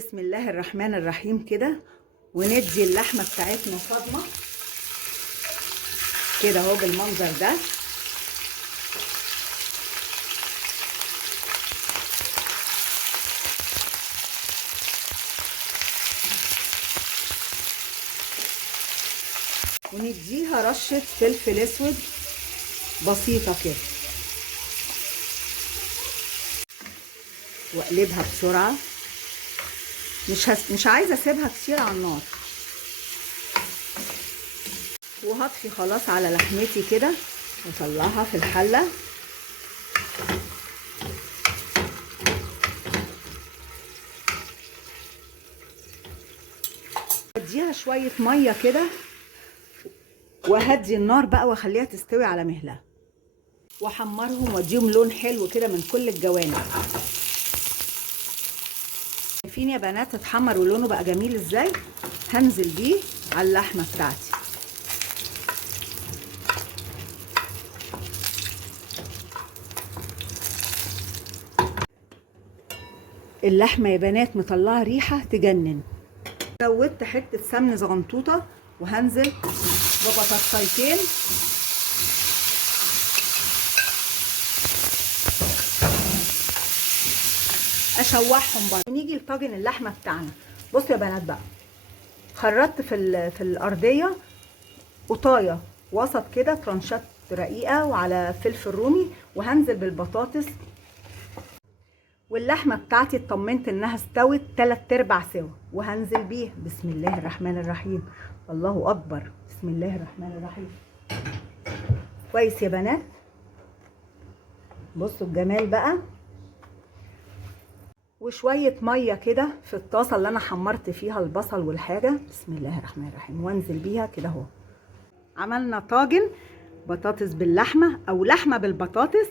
بسم الله الرحمن الرحيم كده، وندي اللحمه بتاعتنا صدمه كده اهو بالمنظر ده. ونديها رشه فلفل اسود بسيطه كده، واقلبها بسرعه. مش عايزه اسيبها كتير على النار. وهطفي خلاص على لحمتي كده واطلعها في الحله. اديها شويه ميه كده وهدي النار بقى واخليها تستوي على مهلها، واحمرهم واديهم لون حلو كده من كل الجوانب. شايفين يا بنات اتحمر ولونه بقى جميل ازاي؟ هنزل بيه على اللحمه بتاعتي. اللحمه يا بنات مطلعه ريحه تجنن. زودت حته سمن زغنطوطه وهنزل ببطاطسيتين اشوحهم برضه. نيجي لطاجن اللحمه بتاعنا. بصوا يا بنات بقى، خرطت في الارضيه قطايه وسط كده ترانشات رقيقه وعلى فلفل رومي، وهنزل بالبطاطس. واللحمه بتاعتي اطمنت انها استوت 3/4 سوا، وهنزل بيها. بسم الله الرحمن الرحيم، الله اكبر. بسم الله الرحمن الرحيم. كويس يا بنات، بصوا الجمال بقى. وشويه ميه كده في الطاسه اللي انا حمرت فيها البصل والحاجه. بسم الله الرحمن الرحيم، وانزل بيها كده اهو. عملنا طاجن بطاطس باللحمه او لحمه بالبطاطس